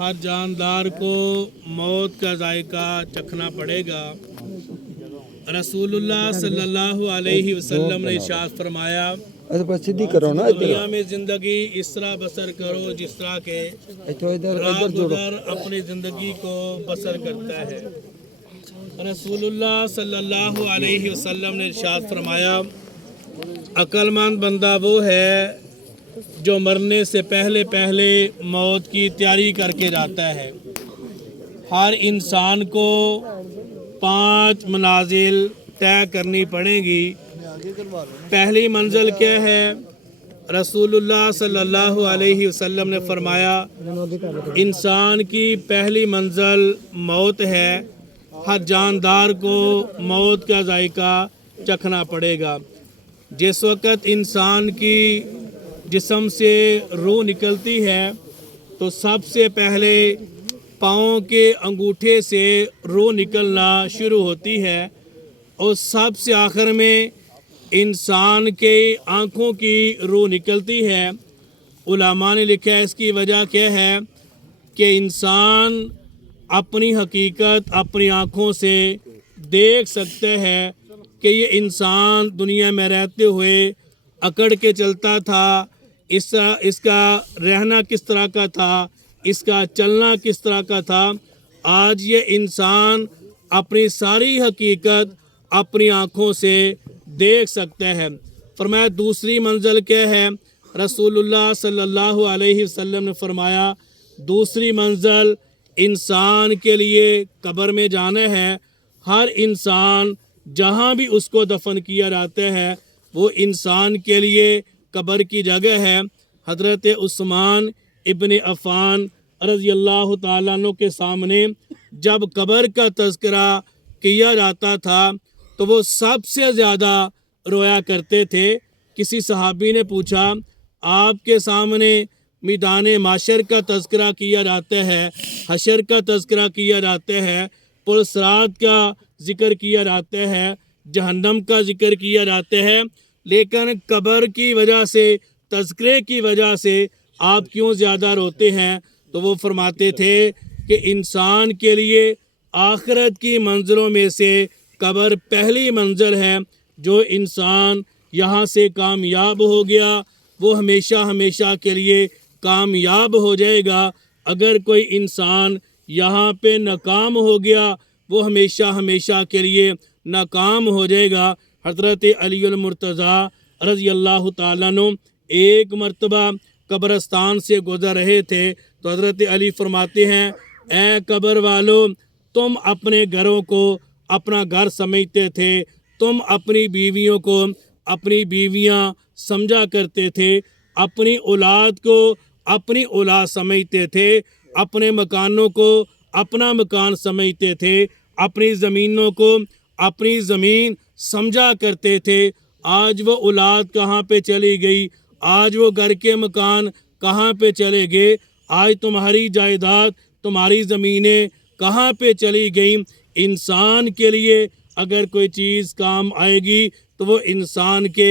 हर जानदार को मौत का जायका चखना पड़ेगा। रसूलुल्लाह सल्लल्लाहु अलैहि वसल्लम ने इरशाद फरमाया, दुनिया में ज़िंदगी इस तरह बसर करो जिस तरह के राहगुज़र अपनी ज़िंदगी को बसर करता है। रसूलुल्लाह सल्लल्लाहु अलैहि वसल्लम ने इरशाद फरमाया, अक्लमंद बंदा वो है जो मरने से पहले पहले मौत की तैयारी करके जाता है। हर इंसान को 5 मनाजिल तय करनी पड़ेगी। पहली मंजिल क्या है? रसूलुल्लाह सल्लल्लाहु अलैहि वसल्लम ने फरमाया, इंसान की पहली मंजिल मौत है। हर जानदार को मौत का जायका चखना पड़ेगा। जिस वक़्त इंसान की जिस्म से रूह निकलती है तो सबसे पहले पाँव के अंगूठे से रूह निकलना शुरू होती है और सबसे आखिर में इंसान के आँखों की रूह निकलती है। उलमा ने लिखा है इसकी वजह क्या है कि इंसान अपनी हकीकत अपनी आँखों से देख सकते हैं कि ये इंसान दुनिया में रहते हुए अकड़ के चलता था, इसका रहना किस तरह का था, इसका चलना किस तरह का था। आज ये इंसान अपनी सारी हकीकत अपनी आँखों से देख सकते हैं। फरमाया दूसरी मंजिल क्या है? रसूलुल्लाह सल्लल्लाहु अलैहि वसल्लम ने फरमाया, दूसरी मंजिल इंसान के लिए कब्र में जाना है। हर इंसान जहाँ भी उसको दफन किया जाता है वो इंसान के लिए कब्र की जगह है। हज़रत उस्मान इब्न अफ़ान रज़ियल्लाहु ताला अन्हु के सामने जब कब्र का तज़किरा किया जाता था तो वो सबसे ज़्यादा रोया करते थे। किसी सहाबी ने पूछा, आपके सामने मैदान माशर का तज़किरा किया जाता है, हशर का तज़किरा किया जाता है, पुलसरात का ज़िक्र किया जाता है, जहन्नम का ज़िक्र किया जाता है, लेकिन कब्र की वजह से तज़किरे की वजह से आप क्यों ज़्यादा रोते हैं? तो वो फरमाते थे कि इंसान के लिए आखिरत की मंजिलों में से कब्र पहली मंजिल है। जो इंसान यहाँ से कामयाब हो गया वो हमेशा हमेशा के लिए कामयाब हो जाएगा। अगर कोई इंसान यहाँ पे नाकाम हो गया वो हमेशा हमेशा के लिए नाकाम हो जाएगा। हज़रत अलीउल मुर्तज़ा रज़ियल्लाहु ताला अन्हु एक मर्तबा कब्रस्तान से गुज़र रहे थे तो हज़रत अली फरमाते हैं, ऐ कब्र वालों, तुम अपने घरों को अपना घर समझते थे, तुम अपनी बीवियों को अपनी बीवियां समझा करते थे, अपनी औलाद को अपनी औलाद समझते थे, अपने मकानों को अपना मकान समझते थे, अपनी ज़मीनों को अपनी ज़मीन समझा करते थे। आज वो औलाद कहाँ पे चली गई? आज वो घर के मकान कहाँ पे चले गए? आज तुम्हारी जायदाद तुम्हारी ज़मीनें कहाँ पे चली गई? इंसान के लिए अगर कोई चीज़ काम आएगी तो वो इंसान के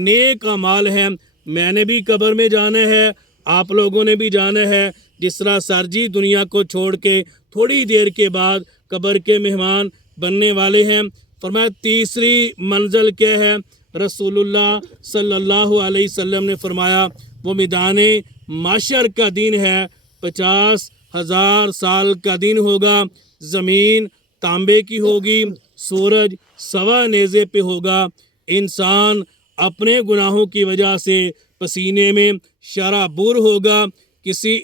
नेक अमाल है। मैंने भी कब्र में जाना है, आप लोगों ने भी जाना है। जिस तरह सरजी दुनिया को छोड़ के थोड़ी देर के बाद कब्र के मेहमान बनने वाले हैं। फरमाया तीसरी मंजिल क्या है? रसूलुल्लाह सल्लल्लाहु अलैहि वसल्लम ने फरमाया, वो मैदान माशर का दिन है, 50,000 साल का दिन होगा। ज़मीन तांबे की होगी, सूरज सवा नेज़े पे होगा। इंसान अपने गुनाहों की वजह से पसीने में शराबुर होगा। किसी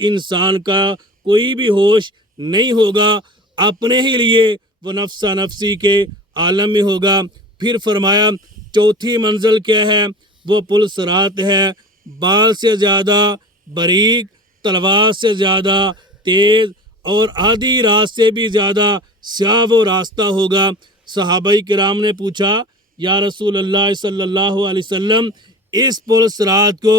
इंसान का कोई भी होश नहीं होगा, अपने ही लिए वो नफ्सा नफ्सी के आलम में होगा। फिर फरमाया चौथी मंजिल क्या है? वो पुलसरात है। बाल से ज़्यादा बारीक, तलवार से ज़्यादा तेज़ और आधी रात से भी ज़्यादा स्याह वो रास्ता होगा। सहाबाई किराम ने पूछा, या रसूल अल्लाह सल्लल्लाहु अलैहि वसल्लम, इस पुलसरात को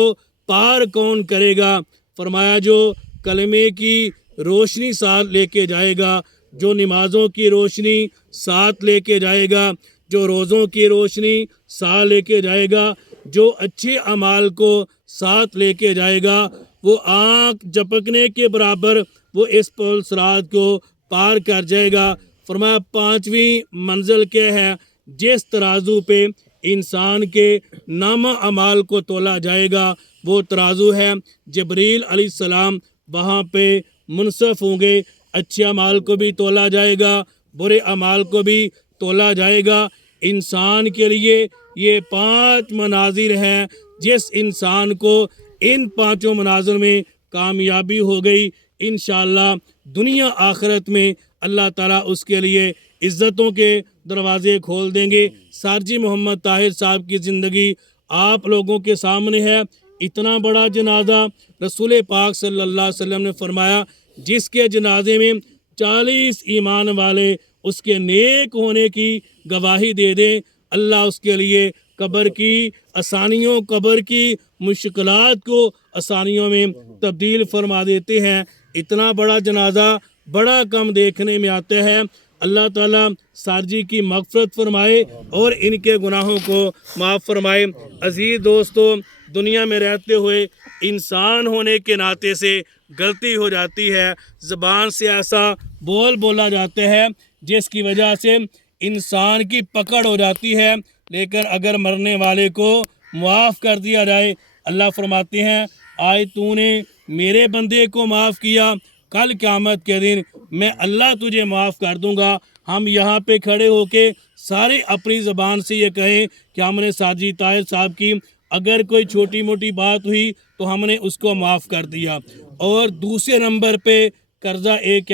पार कौन करेगा? फरमाया जो कलमे की रोशनी साथ लेके जाएगा, जो नमाज़ों की रोशनी साथ लेके जाएगा, जो रोज़ों की रोशनी साथ लेके जाएगा, जो अच्छे अमाल को साथ लेके जाएगा, वो आँख झपकने के बराबर वो इस पुल सिरात को पार कर जाएगा। फरमाया 5वीं मंजिल क्या है? जिस तराजू पे इंसान के नामा अमाल को तोला जाएगा वो तराजू है जबरील अलैहिस्सलाम वहाँ पे मुनसफ होंगे। अच्छे अमाल को भी तोला जाएगा, बुरे अमाल को भी तोला जाएगा। इंसान के लिए ये 5 मनाजिर हैं। जिस इंसान को इन 5 मनाजिर में कामयाबी हो गई, इंशाअल्लाह दुनिया आखिरत में अल्लाह ताला उसके लिए इज़्ज़तों के दरवाज़े खोल देंगे। सारजी मोहम्मद ताहिर साहब की ज़िंदगी आप लोगों के सामने है। इतना बड़ा जनाजा रसूल पाक सल्लल्लाहु अलैहि वसल्लम ने फरमाया जिसके जनाजे में 40 ईमान वाले उसके नेक होने की गवाही दे दें, अल्लाह उसके लिए कब्र की आसानियों, कब्र की मुश्किलात को आसानियों में तब्दील फरमा देते हैं। इतना बड़ा जनाजा बड़ा कम देखने में आता है। अल्लाह ताला सारजी की मग़फ़िरत फरमाए और इनके गुनाहों को माफ़ फरमाए। अज़ीज़ दोस्तों, दुनिया में रहते हुए इंसान होने के नाते से गलती हो जाती है। ज़बान से ऐसा बोल बोला जाता है जिसकी वजह से इंसान की पकड़ हो जाती है। लेकिन अगर मरने वाले को मुआफ़ कर दिया जाए, अल्लाह फरमाते हैं आज तूने मेरे बंदे को माफ़ किया, कल क़यामत के दिन मैं अल्लाह तुझे माफ़ कर दूंगा। हम यहाँ पे खड़े होके सारे अपनी ज़बान से ये कहें कि हमने साजी ताहिर साहब की अगर कोई छोटी मोटी बात हुई तो हमने उसको माफ़ कर दिया। और दूसरे नंबर पे कर्ज़ा एक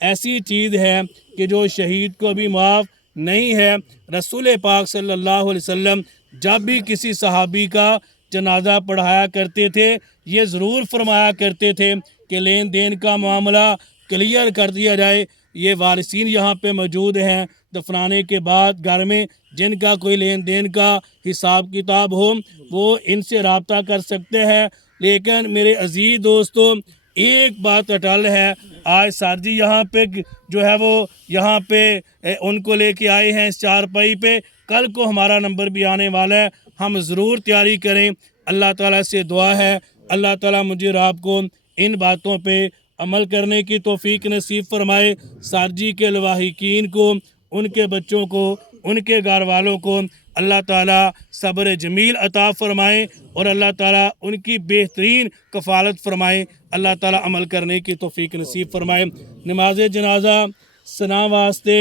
ऐसी चीज़ है कि जो शहीद को भी माफ़ नहीं है। रसूल पाक सल्लल्लाहु अलैहि वसल्लम जब भी किसी सहाबी का जनाजा पढ़ाया करते थे, ये ज़रूर फरमाया करते थे कि लेन देन का मामला क्लियर कर दिया जाए। ये वारिसीन यहाँ पे मौजूद हैं, दफनाने के बाद घर में जिनका कोई लेन देन का हिसाब किताब हो वो इनसे रब्ता कर सकते हैं। लेकिन मेरे अजीज़ दोस्तों, एक बात अटल है, आज सारजी यहाँ पे जो है वो यहाँ पे उनको लेके आए हैं इस चारपाई पे, कल को हमारा नंबर भी आने वाला है, हम ज़रूर तैयारी करें। अल्लाह ताला से दुआ है अल्लाह ताला मुझे और आपको इन बातों पे अमल करने की तौफीक नसीब फरमाए। सारजी के लवाहिकीन को, उनके बच्चों को, उनके घर वालों को अल्लाह ताला सब्र जमील अता फ़रमाए और अल्लाह ताला उनकी बेहतरीन कफ़ालत फ़रमाए। अल्लाह ताला अमल करने की तौफीक नसीब फरमाए। नमाज जनाजा सना वास्ते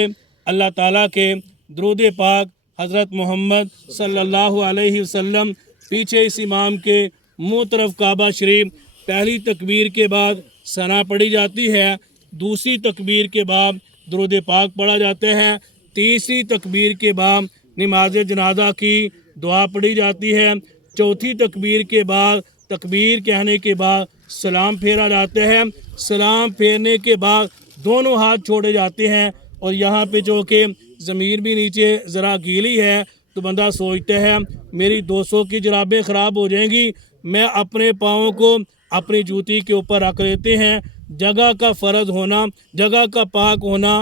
अल्लाह ताला के दरूद पाक हज़रत मोहम्मद सल्लल्लाहु अलैहि वसल्लम, पीछे इस इमाम के मुँह तरफ काबा शरीफ, पहली तकबीर के बाद सना पढ़ी जाती है, दूसरी तकबीर के बाद दरूद पाक पढ़ा जाता है, तीसरी तकबीर के बाद नमाज जनाजा की दुआ पढ़ी जाती है, चौथी तकबीर के बाद तकबीर कहने के बाद सलाम फेरा जाता है, सलाम फेरने के बाद दोनों हाथ छोड़े जाते हैं। और यहाँ पे जो कि ज़मीन भी नीचे ज़रा गीली है तो बंदा सोचता है मेरी 200 की जराबें ख़राब हो जाएंगी, मैं अपने पाँव को अपनी जूती के ऊपर रख लेते हैं। जगह का फ़र्ज होना, जगह का पाक होना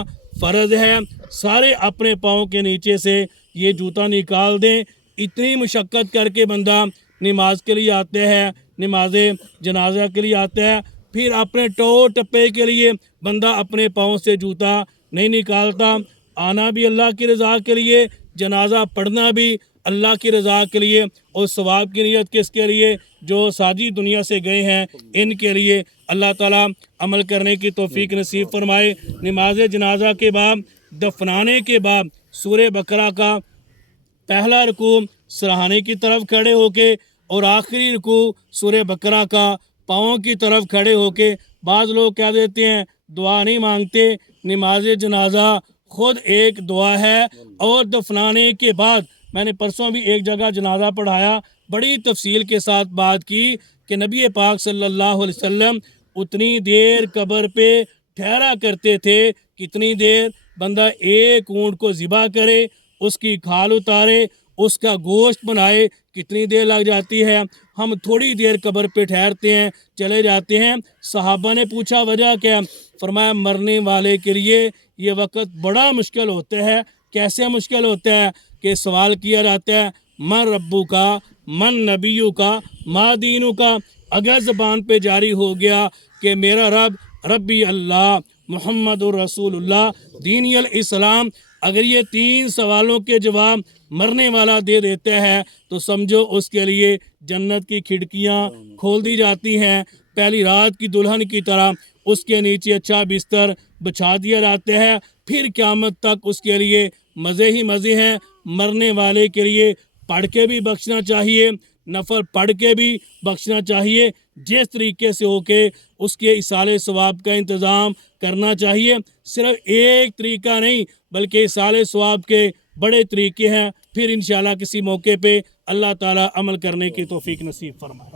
फ़र्ज़ है। सारे अपने पाँव के नीचे से ये जूता निकाल दें। इतनी मुशक्क़त करके बंदा नमाज के लिए आता है, नमाज जनाजा के लिए आता है, फिर अपने टो टप्पे के लिए बंदा अपने पाँव से जूता नहीं निकालता। आना भी अल्लाह की रज़ा के लिए, जनाजा पढ़ना भी अल्लाह की रज़ा के लिए, और सवाब की नीयत किसके लिए? जो साजी दुनिया से गए हैं इनके लिए। अल्लाह ताला अमल करने की तौफीक नसीब फरमाए। नमाज जनाजा के बाद, दफनाने के बाद सूरह बकरा का पहला रुकू सराहने की तरफ खड़े होके और आखिरी रुकू सूरह बकरा का पाँव की तरफ खड़े होके। बाज़ लोग कह देते हैं दुआ नहीं मांगते, नमाज जनाजा खुद एक दुआ है। और दफनाने के बाद मैंने परसों भी एक जगह जनाजा पढ़ाया, बड़ी तफसील के साथ बात की कि नबी पाक सल्लल्लाहु अलैहि वसल्लम उतनी देर कब्र पे ठहरा करते थे, कितनी देर? बंदा एक ऊँट को ज़िबा करे, उसकी खाल उतारे, उसका गोश्त बनाए, कितनी देर लग जाती है। हम थोड़ी देर कब्र पे ठहरते हैं, चले जाते हैं। सहाबा ने पूछा वजह क्या? फरमाया मरने वाले के लिए ये वक्त बड़ा मुश्किल होता है। कैसे मुश्किल होता है कि सवाल किया जाता है मन रब्बू का, मन नबियू का, मा दीनू का, अगर ज़बान पे जारी हो गया कि मेरा रब रब्बी अल्लाह मोहम्मद रसूलुल्लाह दीन अल इस्लाम, अगर ये 3 सवालों के जवाब मरने वाला दे देता है तो समझो उसके लिए जन्नत की खिड़कियां खोल दी जाती हैं। पहली रात की दुल्हन की तरह उसके नीचे अच्छा बिस्तर बिछा दिया जाता है। फिर क़यामत तक उसके लिए मज़े ही मज़े हैं। मरने वाले के लिए पढ़ के भी बख्शना चाहिए, नफल पढ़ के भी बख्शना चाहिए। जिस तरीके से होके उसके इसाले सवाब का इंतज़ाम करना चाहिए। सिर्फ एक तरीका नहीं बल्कि इसाले सवाब के बड़े तरीके हैं। फिर इंशाल्लाह किसी मौके पे अल्लाह ताला अमल करने की तौफीक नसीब फरमाए।